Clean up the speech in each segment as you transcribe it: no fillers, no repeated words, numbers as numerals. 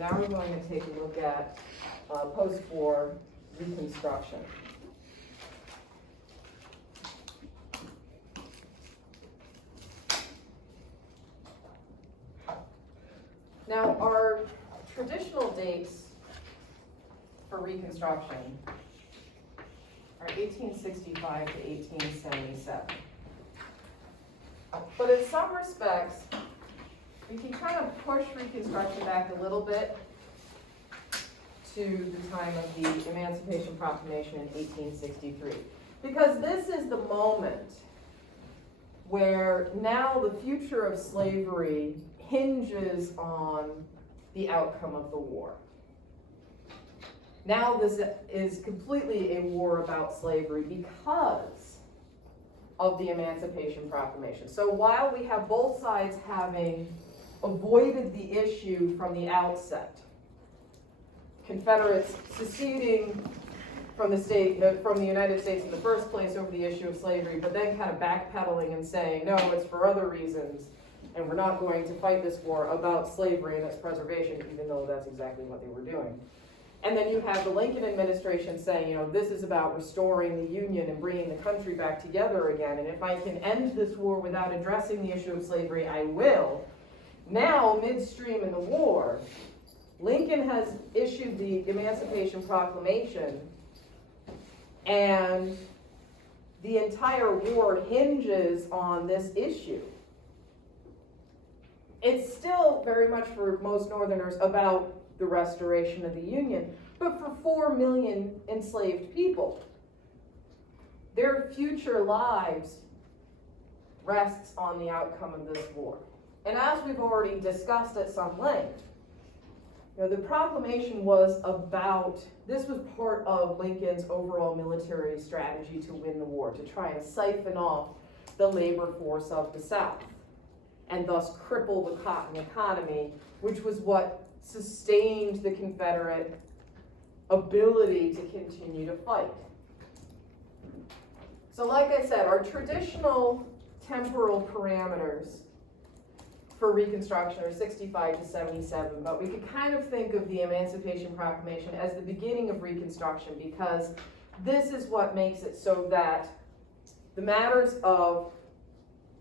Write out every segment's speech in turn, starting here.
now we're going to take a look at post-war Reconstruction. Now, our traditional dates for Reconstruction are 1865 to 1877. But in some respects, we can kind of push Reconstruction back a little bit to the time of the Emancipation Proclamation in 1863. Because this is the moment where now the future of slavery hinges on the outcome of the war. Now this is completely a war about slavery because of the Emancipation Proclamation. So while we have both sides having avoided the issue from the outset, Confederates seceding from the United States in the first place over the issue of slavery, but then kind of backpedaling and saying, no, it's for other reasons, and we're not going to fight this war about slavery and its preservation, even though that's exactly what they were doing. And then you have the Lincoln administration saying, this is about restoring the Union and bringing the country back together again, and if I can end this war without addressing the issue of slavery, I will. Now, midstream in the war, Lincoln has issued the Emancipation Proclamation, and the entire war hinges on this issue. It's still very much, for most Northerners, about the restoration of the Union, but for 4 million enslaved people, their future lives rests on the outcome of this war. And as we've already discussed at some length, the proclamation was this was part of Lincoln's overall military strategy to win the war, to try and siphon off the labor force of the South, and thus cripple the cotton economy, which was what sustained the Confederate ability to continue to fight. So like I said, our traditional temporal parameters for Reconstruction are 65 to 77, but we could kind of think of the Emancipation Proclamation as the beginning of Reconstruction, because this is what makes it so that the matters of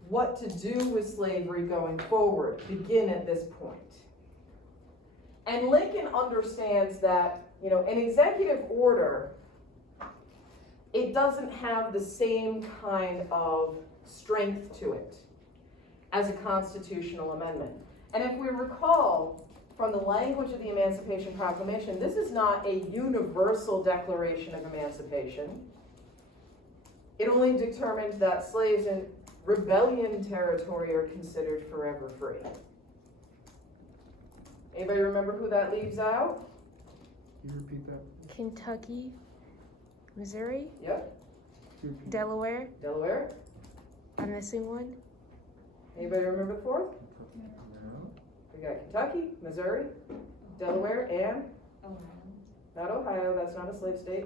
what to do with slavery going forward begin at this point. And Lincoln understands that, an executive order, it doesn't have the same kind of strength to it as a constitutional amendment. And if we recall from the language of the Emancipation Proclamation, this is not a universal declaration of emancipation. It only determines that slaves in rebellion territory are considered forever free. Anybody remember who that leaves out? Can you repeat that? Kentucky, Missouri, Yep. Delaware. Delaware. I'm missing one. Anybody remember the fourth? We got Kentucky, Missouri, Delaware, and not Ohio. That's not a slave state.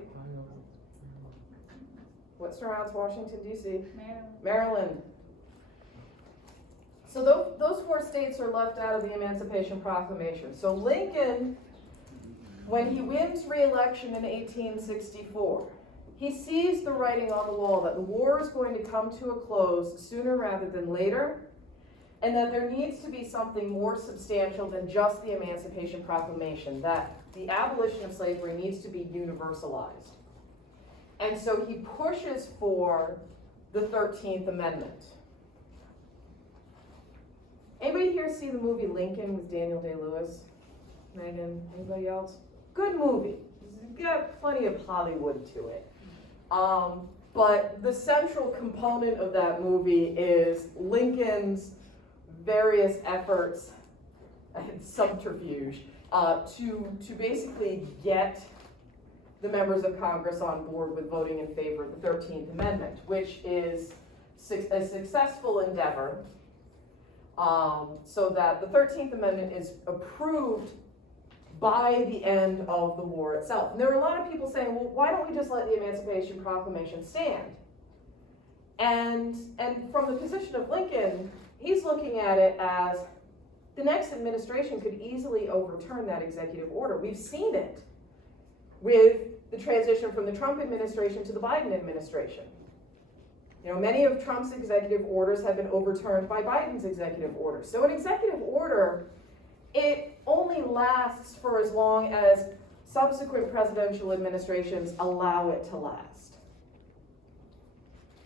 What surrounds Washington, D.C.? Maryland. So those 4 states are left out of the Emancipation Proclamation. So Lincoln, when he wins re-election in 1864, he sees the writing on the wall that the war is going to come to a close sooner rather than later, and that there needs to be something more substantial than just the Emancipation Proclamation, that the abolition of slavery needs to be universalized. And so he pushes for the 13th Amendment. Anybody here see the movie Lincoln with Daniel Day-Lewis? Megan, anybody else? Good movie. It's got plenty of Hollywood to it. But the central component of that movie is Lincoln's various efforts and subterfuge to basically get the members of Congress on board with voting in favor of the 13th Amendment, which is a successful endeavor, so that the 13th Amendment is approved by the end of the war itself. And there are a lot of people saying, well, why don't we just let the Emancipation Proclamation stand? And from the position of Lincoln, he's looking at it as, the next administration could easily overturn that executive order. We've seen it with the transition from the Trump administration to the Biden administration. You know, many of Trump's executive orders have been overturned by Biden's executive orders. So an executive order, it only lasts for as long as subsequent presidential administrations allow it to last.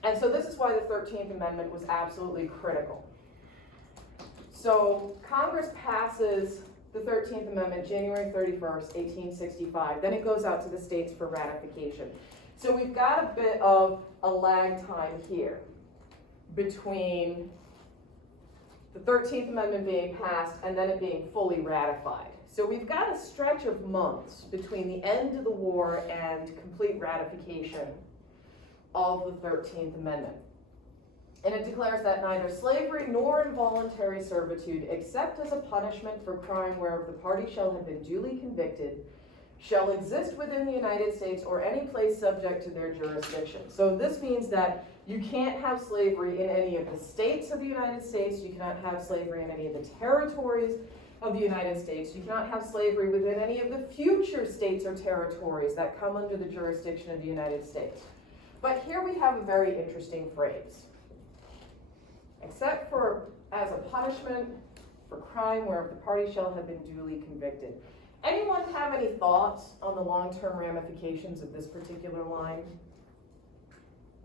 And so this is why the 13th Amendment was absolutely critical. So Congress passes the 13th Amendment January 31st, 1865. Then it goes out to the states for ratification. So we've got a bit of a lag time here between the 13th Amendment being passed and then it being fully ratified. So we've got a stretch of months between the end of the war and complete ratification of the 13th Amendment. And it declares that neither slavery nor involuntary servitude, except as a punishment for crime whereof the party shall have been duly convicted, shall exist within the United States or any place subject to their jurisdiction. So this means that you can't have slavery in any of the states of the United States, you cannot have slavery in any of the territories of the United States, you cannot have slavery within any of the future states or territories that come under the jurisdiction of the United States. But here we have a very interesting phrase. Except for as a punishment for crime whereof the party shall have been duly convicted. Anyone have any thoughts on the long-term ramifications of this particular line?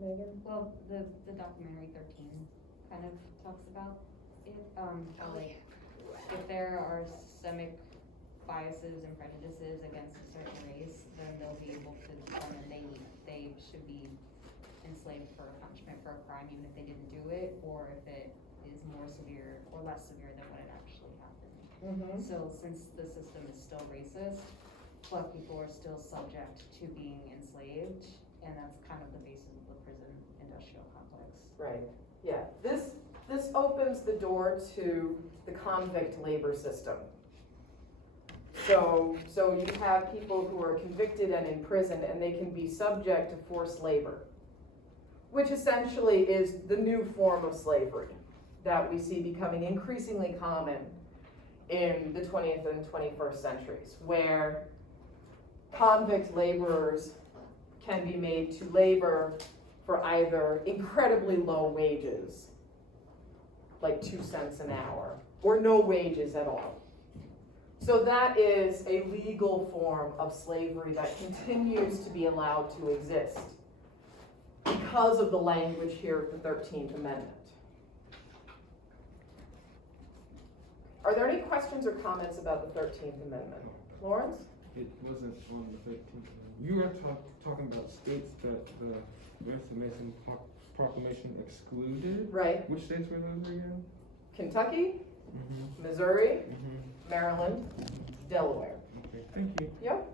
Megan? Well, the documentary 13 kind of talks about it, how like, if there are systemic biases and prejudices against a certain race, then they'll be able to determine they should be enslaved for a punishment for a crime, even if they didn't do it, or if it is more severe or less severe than what it actually happened. Mm-hmm. So since the system is still racist, Black people are still subject to being enslaved, and that's kind of the basis of the prison industrial complex. Right, yeah. This opens the door to the convict labor system. So you have people who are convicted and imprisoned, and they can be subject to forced labor, which essentially is the new form of slavery that we see becoming increasingly common in the 20th and 21st centuries, where convict laborers can be made to labor for either incredibly low wages, like 2 cents an hour, or no wages at all. So that is a legal form of slavery that continues to be allowed to exist because of the language here of the 13th Amendment. Are there any questions or comments about the 13th Amendment? Lawrence? It wasn't on the 13th. You were talking about states that the Emancipation Proclamation excluded. Right. Which states were those again? Kentucky, Mm-hmm. Missouri, Mm-hmm. Maryland, Delaware. Okay, thank you. Yep.